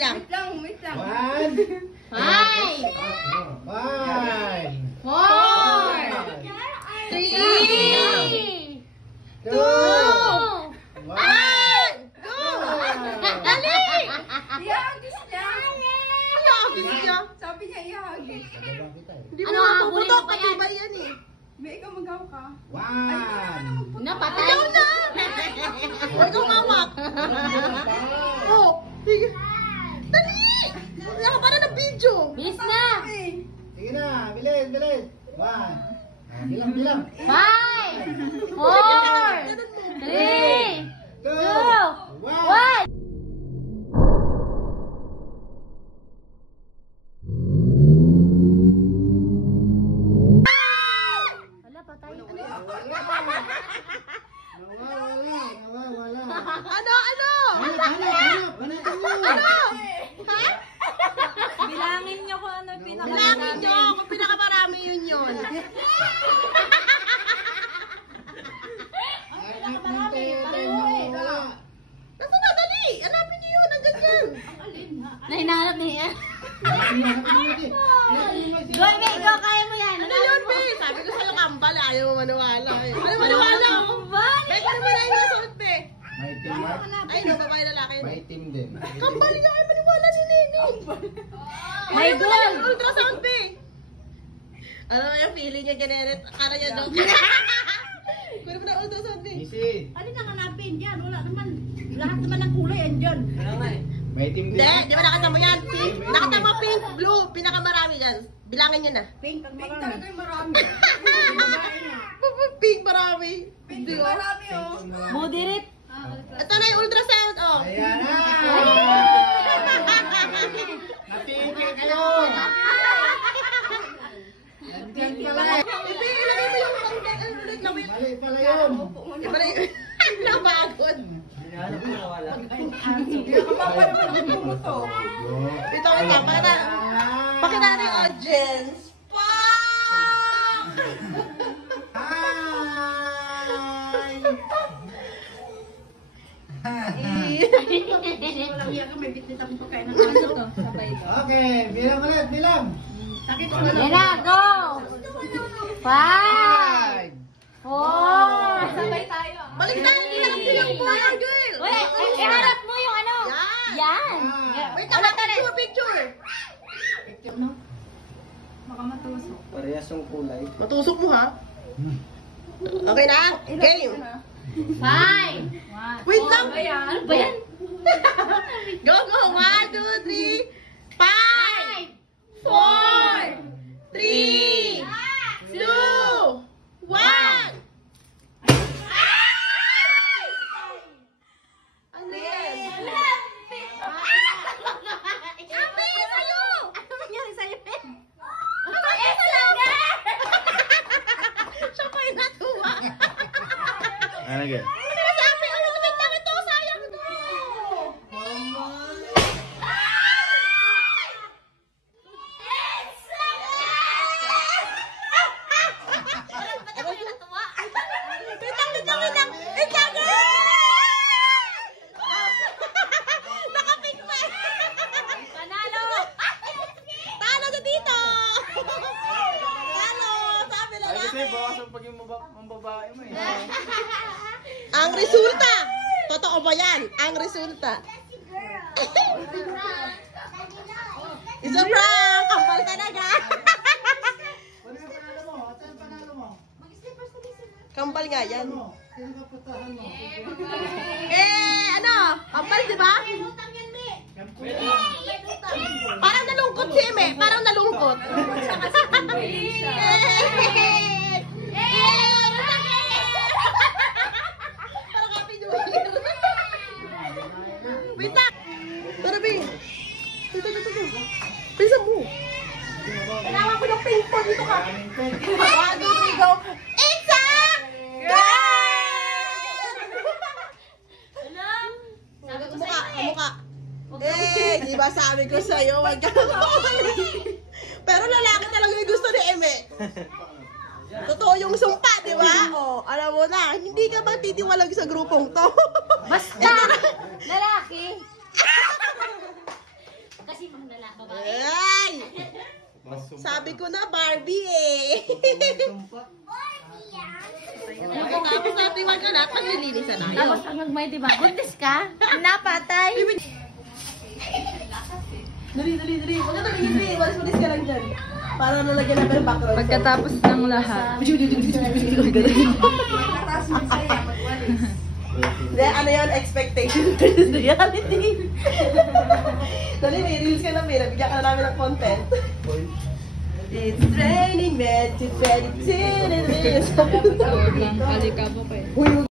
lang. Wait lang. 1, 5, 5, 4, 3, 2, 1, 1. go! Dali! Ihagis niya. Ihagis niya. Sabi niya ihagis. Hindi mo mapuputok, patibay yan eh. May ikaw magaw ka. 1. Napatay. Ikaw na! O, ikaw mawak. Oh, sige. Dali! Wala ka para ng video. Bilis na! Sige na, bilis, bilis. 1. Bilang. 5, 4, 3, 2, 1. Wala, patay. Nawawala. Ano? Hanap. Ano? Ha? Bilangin niyo kung ano yung Bilangin nyo kung pinakamarami yun. Nasa na? Dali! Hanapin nyo yun. Hanggang yan. na hinahanap niya. Goy, Be, ikaw kaya mo yan. Ano yun, Be? Sabi ko sa'yo kambal. Ayaw mo maniwala. Ayaw maniwala ako. Be, kung naman ay nasuot, Be. May team. Ay, no, babae lalaki. May team din. Kambal niya. Ayaw maniwala ni Nene. May goal. Ultrasound, Be. Ano yung feeling niya, Janet? Akala niya joke. Kunin mo na ultrasound, Be. Easy. Ano nang hanapin yan? Wala naman. Lahat naman ng kulay andyan. May team din. Hindi, di ba nakita mo yan? Pink. Nakita mo pink, blue. Pinakamarami dyan. Bilangin nyo na. Pink ang Pink marami. talaga yung marami. Pink marami. Pink yung marami, oh. Moderate. Ito na yung ultrasound, oh. Ayan na. Napigil kayo. Nandyan pala. Ibi, ilagay mo yung ulit na wait. Mali pala yun. Iba na yung napagod. Hindi ako mapalaman ang pumutok. Ito, pakita natin yung audience. Walang iya ka, may bitnit akong pagkain ng aso to. Sabay ito. Okay, bilang ulit, bilang. Sakit ko na. Yan na, go! 5, 4. Sabay tayo. Balik tayo, ilang bilang po yan, girl. Wait, iharap mo yung ano. Yan. Wait, picture, picture. Baka matusok. Parehas yung kulay. Matusok mo, ha? Okay na? Game. 5. Wait lang. Ano ba yan? Go, go. 1, 2, 3. 5, 4, 3, 2, 1. Ano yan? Sabi, sa'yo! Ano nangyari sa'yo, Ben? Siya pa yung natuwa. Ano yan? Sabi, wait lang ito. Sayang ito. Wait lang. Nakapik pa. Panalo! Talo na dito. Talo. Sabi na lang. bawasan pag yung babae mo eh. Ang resulta. Totoo ba yan? Ang resulta. It's a prank. Kampal talaga. Ano yung panalo mo? Ito yung panalo mo. Kampal nga yan. Sino ka putahan mo? Ano? Kampal, di ba? Parang nalungkot si Eme. Parang nalungkot. Parang happy new year. Wait lang. Tara, Bing. Ito. Bilisan mo. Kailangan ko ng ping pong dito ka. 1, 2, 3, go. Isa! Go! Kamukha. Di ba sabi ko sa'yo, wag ka Pero lalaki talaga yung gusto ni Eme. Totoo yung sumpa, di ba? O, alam mo na, hindi ka ba titiwalag sa grupong to? Basta! Lalaki! Sabi ko na Barbie eh. Tapos sabi ko na, paglilinisan na yun. Tapos ang nagmay, di ba? Buntis ka? Napatay. Dali. Huwag ka tumingin, walis ka lang dyan. Para nalagyan namin ng background. Pagkatapos ng lahat. Hindi, ano yun? Expectation versus reality. Dali, may reels ka na, may nabigyan ka na namin ng content. It's raining men to 22. Kalikabo ko eh.